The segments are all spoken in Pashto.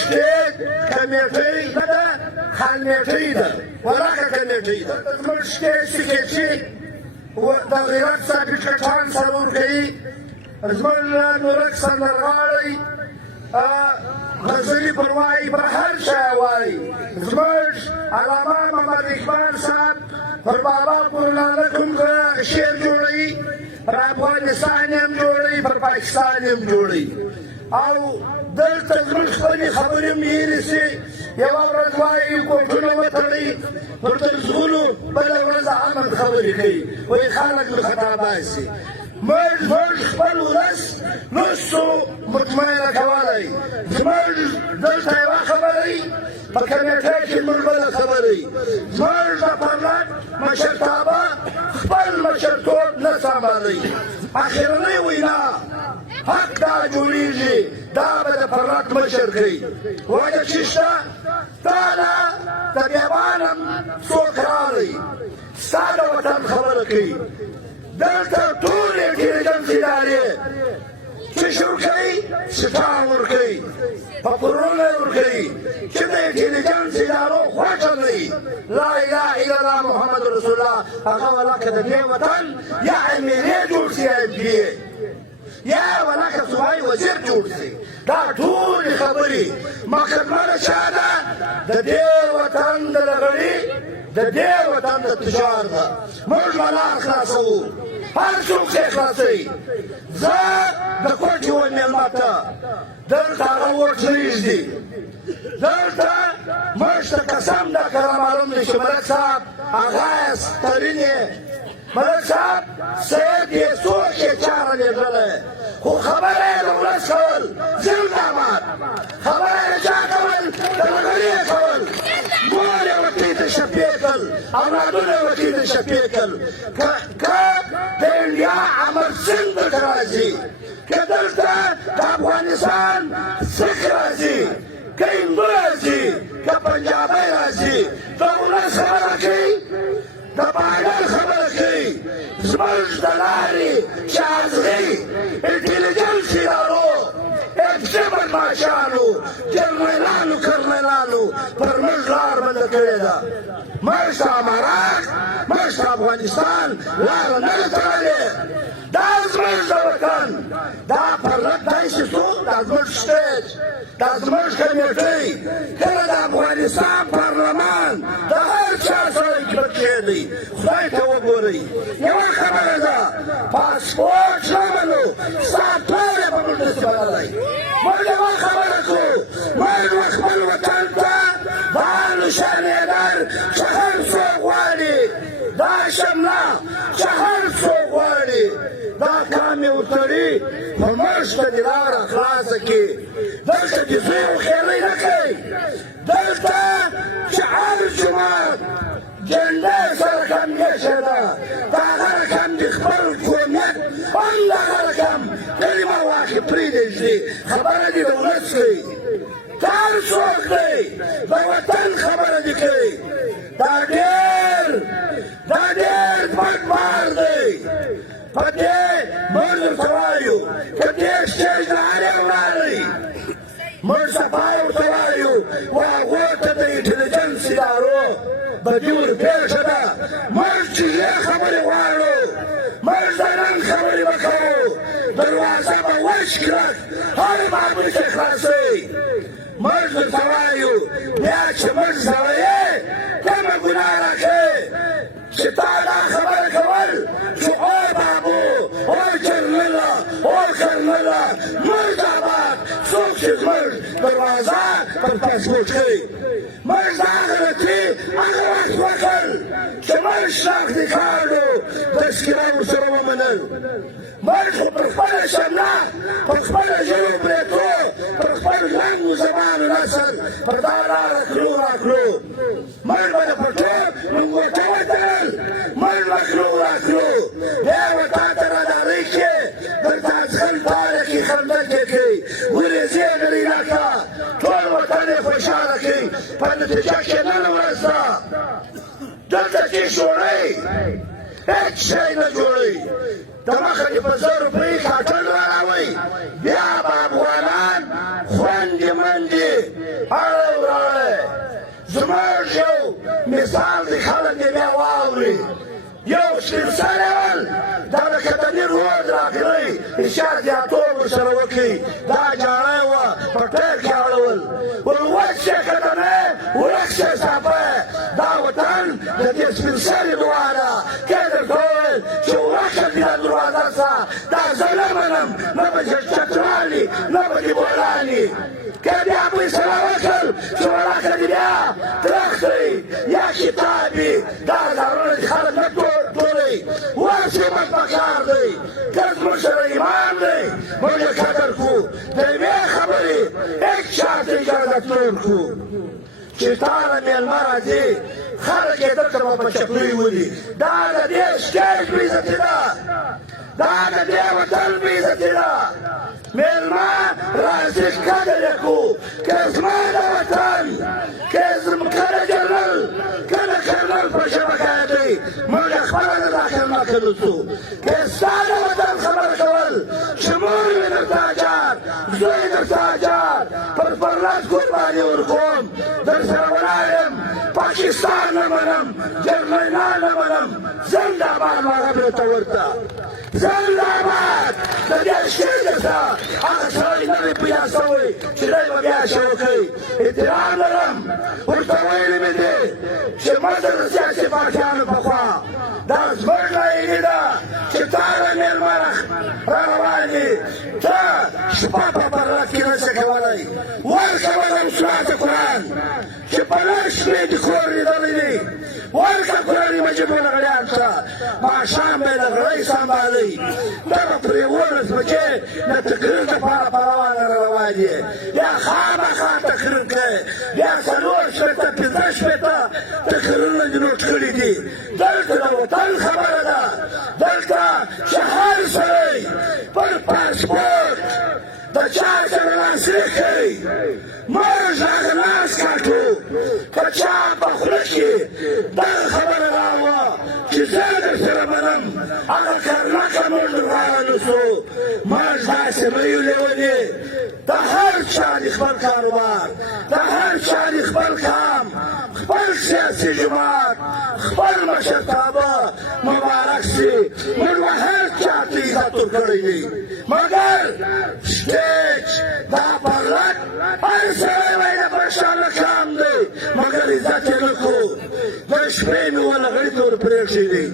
سټیټ کمیټۍ نه ده خانمیټۍ ده ولاکه کمیټۍ ده زموږ سټیټ سکرټري د غیرت سرټیفیکټان سره ورکوي زموږ نورک سندرغاړی غزلي پر وایي پر هر شی وایي زموږ علامه محمد اقبال صاحب پر بابا ګلنالک هم شعر جوړوي پر افغانستان هم جوړوي پر پاکستان هم جوړوي او دلته زموږ خپلې خبرې هم هېرې سي یوه ورځ وایي کوټونه وتړئ پر تلزغونو بله ورځ امن خبرې کوي وایي خلک له خطا باسي موږ خپل ولس نسو مطمئنه کولی زموږ دلته یوه خبرئ په کمیټۍ کې موږ بله خبرئ زموږ د پرلط مشرتابه خپل مشرتوب نه سمبالئ اخرنۍ وینا حق دا جوړیږي دا به د پرلط مشر کوي وجه چې شته تا نه طبیبانم څوک راغی ستا د وطن خبره کوي دلته ټولې انټیلیجنس ادارې چې شروع کوي سپاه ورکوي په کورونه یې ورکوي چې د انټیلیجنس ادارو خوښه نه وي لا اله الا الله محمد رسول الله هغه ولکه د دې وطن یا امیرې جوړ شي یا ولکه صوبایي وزیر جوړ شي دا ټولې خبرې مقدمه چا ده د دې وطن د لغړي د دې وطن د تجار ده موږ به لار خلاصوو هر څوک چې خلاصوي زه د کوټې و مېلمه ته دلته هغه وټ نه ږدي دلته موږ ته قسم ده که رامعلوم دی چې ملک صاحب هغه یې ترین یې ملک صاحب سید یې څوک یې چاره لېږلی خو خبره یې د ولس کول زنده‌باد خبره یې چا کول د لغړي یې کول مور یې وکړي د شپې کړل اولادونه یې وکړي د شپې کړل که د انډیا امر سنګ دلته راځي که دلته د افغانستان سیخ راځي که هندو راځي که پنجابی راځي د ولس خبره کوي د باډر خبره کوي زموږ د لارې شازغي انټیلیجنس ادارو افسي بدماشانو جنرالانو کرنلانو پر موږ لار بنده کړې ده موږ ته امارات موږ ته افغانستان لاره نه ده تړلې دا زموږ د وطن دا پرلط داسې څوک دا زموږ سټیټ دا زموږ کمیټۍ کله د افغانستان پارلمان د هر چا سره کېدی خدای ته وګورئ یوه خبره ده پاسپورټ نه منو ستا ټول یې په موږ نسي بللی موږ یوه خبره کړو موږ خپل وطن ته دا نشانېدل چې هر څوک غواړي دا شمله چې هر څوک غواړي دا کام یې وتړي خو موږ ته دې لاره خلاصه کړي دلته دې زوی وخیالۍ نه کوي دلته چې هر جومات جنډه سره کم یشه ده د هغه رقم د خپل قومیت هم د هغه رقم کلمه واخې پرېږدي خبره دې د ولس کوي دا هر څوک دی د وطن خبره دې کوي دا ډېر بد مار دی په دې موږ درته وایو که دې سټیج نه هرې ولاړئ موږ صفای ورته وایو و هغو ته د انټیلیجنس ادارو بدي ورپېښه ده موږ چې یې خبرې غواړو موږ د نن خبرې به کوو دروازه به وچ کړه هر معبود کې خلاصوي موږ درته وایو بیا چې موږ سره یې کومه ګناه راکړې چې تا دا خبره کول چې او بابو او جرنله او کرنله موږ آباد څوک چې زموږ دروازه پر پاسپورټ کوي موږ د هغه غلطي هغه وخت وکړ چې موږ شناختي کارډ و تذکره ورسره ومنل موږ خو پر خپله شناخت پر خپله ژبه برېتو پر خپل رنګ و زبان و نسل پر دا لاره کړو راکړو موږ به د پټو لنګوټه وتړل موږ به کړو راکړو بیا به تا ته رادارۍ کې دلته اڅکل تاریخي خندقې کوي وریځې ډرې راکړه ټول وطن یې خوشحاله کوي په نتیجه کې نن ورځ ده دلته چې شوړئ هیڅ شی نه جوړئ د مخه دې په 100 روپۍ کاټن راوئ بیا به افغانان خوند دي منډې اړی وراړی زموږ یو مثال دی خلک یې بیا واوري یو سپین سری ول دا د کتني رود راغلی اشاره زیاتوب ورسره وکړي دا جاړی وه په ټیر کې اړول ول ورک شي کتنی ورک شي صافی دا وطن د دې سپین سري دعا ده که درته وویل چې ورکه دي دا دروازه سه دا زه نه منم نه به چترالي نه به دې بولاني که بیا فیصله وکړ چې ورکه دي بیا ترختي یا کتابي دا زرونه دي خلک نه ټولوي ورشي موږ پکار دی که زموږ سره ایمان دی موږ یې قدر کړو د یوې خبرې هېڅ چا ته اجازت نه ورکړو چې تا له مېلمه راځي خلک یې دلته به په چپلۍ ولي دا د دې سټیج بېعزتي ده دا د دې وطن بېعزتي ده مېلمه راځي قدر یې کړو که زما د وطن که کله جنرل کله کرنل په ژبه کوي موږ خپله د داخل مکل وڅو که ستا د وطن خبره کول چې مور مې درته اجار زوی درته اجار پر لاس قرباني ورکوم در سره ولاړ یم پاکستان نه منم جرمنان نه منم زنده‌باد هغه بېرته ورته زنده‌باد د دې سټیج ته هغه سړی نه دی پیدا شوی چې دی به بیا شروع کوي احترام لرم ورته ویلي مې دي چې مشر د سیاسي پارټیانو پخوا دا زموږ لایحې ده چې تا له مېلمه راروان دي ته شپه په پرلط کې نشې کولی ورکه به د رسولات قرآن چې په لږ شپې دې کور لیدلی دي ورکه قرآن مجید ولغړیان ته ماښام به یې لغړۍ سنبالئ دغه پر 11 بجې د تقریر دپاره په روانه روان یې بیا خامخا تقریر کوې بیا 4 شپېته 15 شپېته تقریرونه دې نوټ کړي دي دلته د وطن خبره ده دلته چې هر سړی پر پاسپورټ د چا سره لاسلیک کوي موږ هغه لاس کاټو که چا په خوله کې دغه خبره راوړه چې زه درسره منم هغه کرنکه موږ درواغه نسو موږ داسې میولې ولې د هر چا د خپل کاروبار د هر چا د خپل کام خپل سیاسي جماعت خپل مشرتابه مبارک سي موږ به هر چا ته عزت ورکړی دی مګر سټیج دا پرلط هر سړی وایي د پښتانه کام دی مګر عزت یې نه کړو د شپې مې ولغړي ته ورپرېښی دی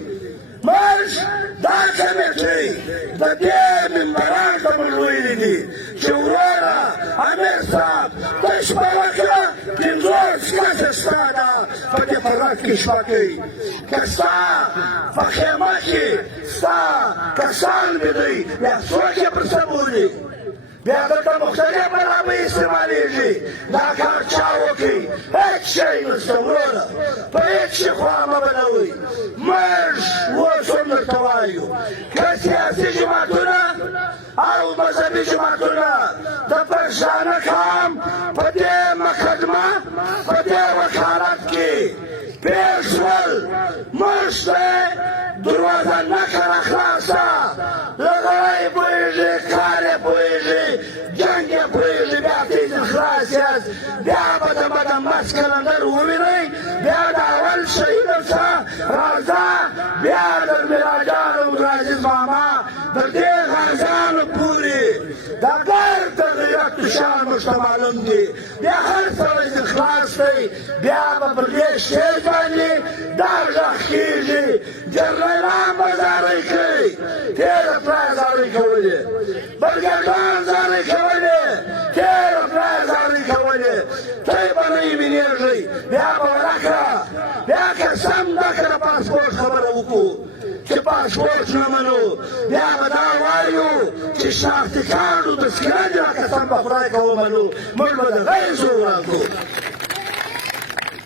موږ دا کمیټې د دې ممبرانو ته موږ ویلي دي چې وروره امیر صاحب ته شپه وکړه 50 کسه ستا ده په دې پرلط کې شپه کوي که ستا په خیمه کې ستا کسان ویدوي بیا څوک یې پر څه بولي بیا دلته مختلف منابع استعمالیږي دا کار چا وکړي هېڅ شی نشته وروره په هېڅ شي خوا مه بلوئ موږ اوس هم درته وایو که سیاسي جماعتونه او مذهبي جماعتونه د پښتانه قام په دې مقدمه په دې وکالت کې پېښ شول موږ ته دروازه نه کړه خلاصه لغړی پوهېږي کار یې پوهېږي جنګ یې پوهېږي بیا تیز خلاص یاست بیا به د بدمبس کلندر ووینئ بیا د اول شهید څخه راځه بیا د میراجان عبدالعزیز ماما د دې غازیانو پورې د ګرد د غیرت شان موږ ته معلوم دي بیا هر سړی د خلاص دی بیا به پر دې سټیج باندې دا غږ کېږي جنرالان به زارۍ کوي تېره پلار زارۍ کولې برګردان زارۍ کولې تېره پلار زارۍ کولې ته یې به نه ایمنېږئ بیا به ورکړه بیا که سم دکه د پاسپورټ خبره وکړو چې پاسپورټ نه منو بیا به دا وایو چې شناختي کارډ و تذکره دې راکړه سم به خدای که ومنو موږ به د غیر زور راکړو